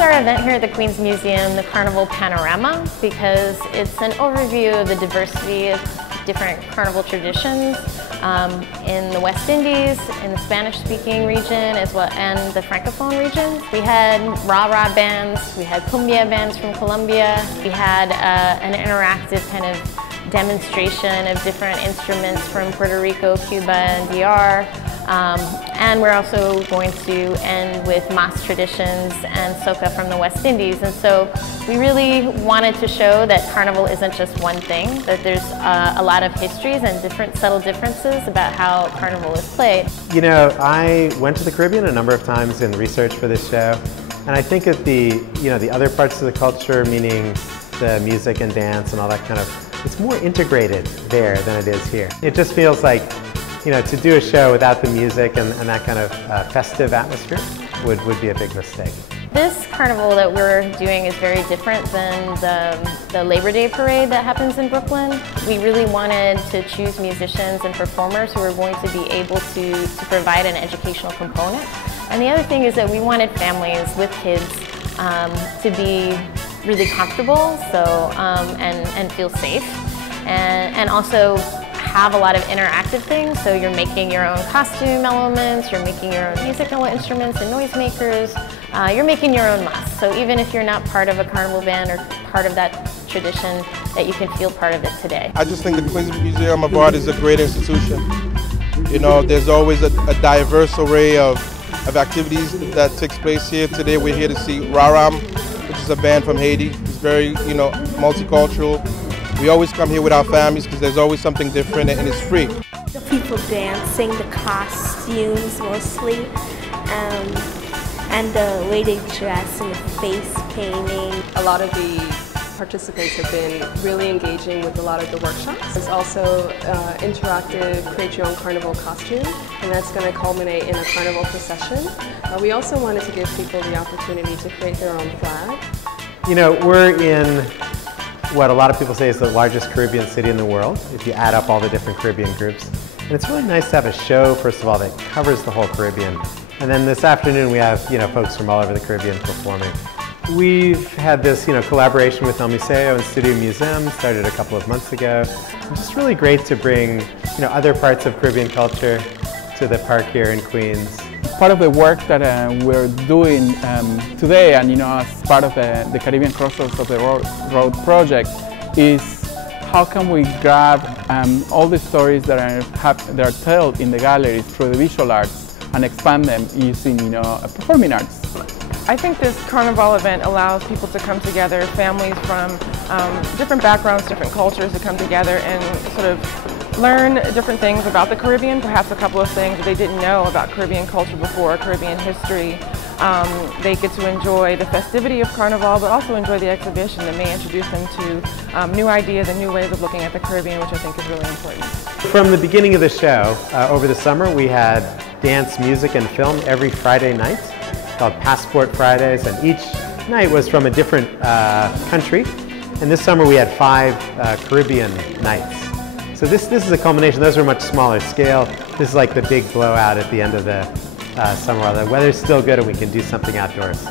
our event here at the Queens Museum, the Carnival Panorama, because it's an overview of the diversity of different carnival traditions in the West Indies, in the Spanish-speaking region, as well, and the Francophone region. We had rah-rah bands, we had cumbia bands from Colombia, we had an interactive kind of demonstration of different instruments from Puerto Rico, Cuba, and DR. And we're also going to end with mas traditions and soca from the West Indies. And so we really wanted to show that Carnival isn't just one thing, that there's a lot of histories and different subtle differences about how Carnival is played. You know, I went to the Caribbean a number of times in research for this show, and I think that the other parts of the culture, meaning the music and dance and all that kind of, it's more integrated there than it is here. It just feels like, you know, to do a show without the music and that kind of festive atmosphere would be a big mistake. This carnival that we're doing is very different than the Labor Day parade that happens in Brooklyn. We really wanted to choose musicians and performers who are going to be able to provide an educational component. And the other thing is that we wanted families with kids to be really comfortable, so and feel safe, and also have a lot of interactive things. So you're making your own costume elements, you're making your own musical instruments and noisemakers, you're making your own mas. So even if you're not part of a carnival band or part of that tradition, that you can feel part of it today. I just think the Queens Museum of Art is a great institution. You know, there's always a diverse array of activities that takes place here. Today we're here to see Raram, which is a band from Haiti. It's very, you know, multicultural. We always come here with our families because there's always something different and it's free. The people dancing, the costumes mostly, and the way they dress and the face painting. A lot of the participants have been really engaging with a lot of the workshops. There's also interactive create your own carnival costume, and that's going to culminate in a carnival procession. We also wanted to give people the opportunity to create their own flag. You know, we're in what a lot of people say is the largest Caribbean city in the world, if you add up all the different Caribbean groups. And it's really nice to have a show, first of all, that covers the whole Caribbean. And then this afternoon we have, you know, folks from all over the Caribbean performing. We've had this, you know, collaboration with El Museo and Studio Museum, started a couple of months ago. It's just really great to bring, you know, other parts of Caribbean culture to the park here in Queens. Part of the work that we're doing today, and you know, as part of the Caribbean Crossroads of the Road project, is how can we grab all the stories that are told in the galleries through the visual arts and expand them using, you know, performing arts. I think this carnival event allows people to come together, families from different backgrounds, different cultures, to come together and sort of learn different things about the Caribbean, perhaps a couple of things that they didn't know about Caribbean culture before, Caribbean history. They get to enjoy the festivity of Carnival, but also enjoy the exhibition that may introduce them to new ideas and new ways of looking at the Caribbean, which I think is really important. From the beginning of the show, over the summer, we had dance, music, and film every Friday night, called Passport Fridays, and each night was from a different country. And this summer we had 5 Caribbean nights. So this is a culmination. Those are much smaller scale. This is like the big blowout at the end of the summer while the weather's still good and we can do something outdoors.